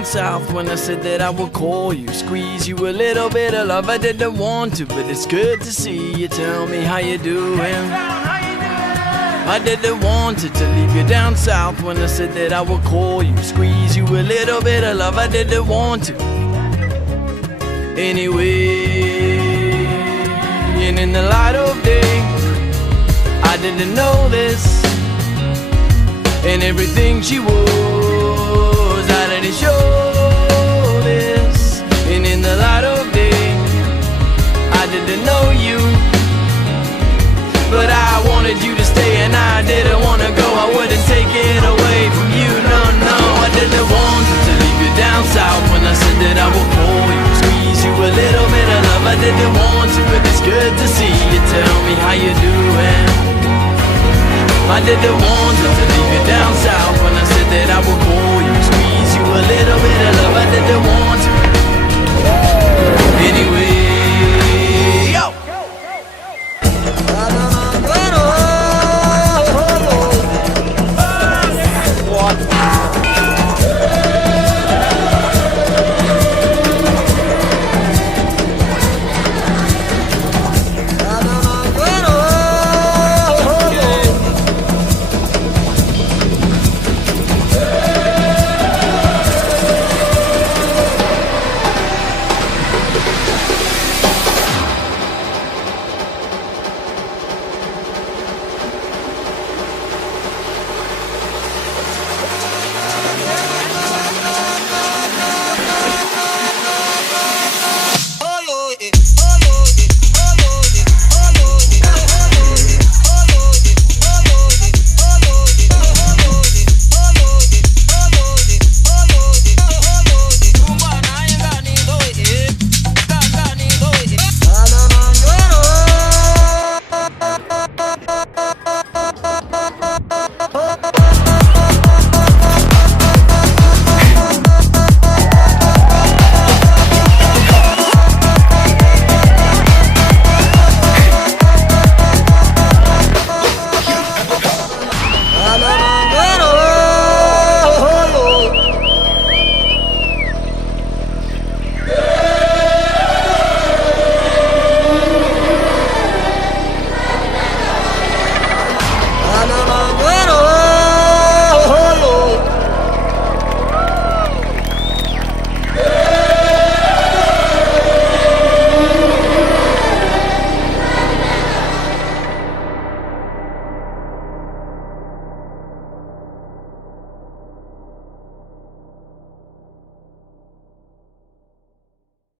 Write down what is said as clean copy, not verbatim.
down south when I said that I would call you, squeeze you a little bit of love. I didn't want to, but it's good to see you. Tell me how you doing. I didn't want to leave you down south when I said that I would call you, squeeze you a little bit of love. I didn't want to. Anyway, and in the light of day, I didn't know this, and everything she was, I didn't show this. And in the light of day, I didn't know you, but I wanted you to stay, and I didn't want to go. I wouldn't take it away from you, no, no. I didn't want to leave you down south when I said that I would call you, squeeze you a little bit of love. I didn't want to, but it's good to see you. Tell me how you doing. I didn't want to leave you down south when I said that I would call you, squeeze you a little bit of love. I didn't want to. Anyway.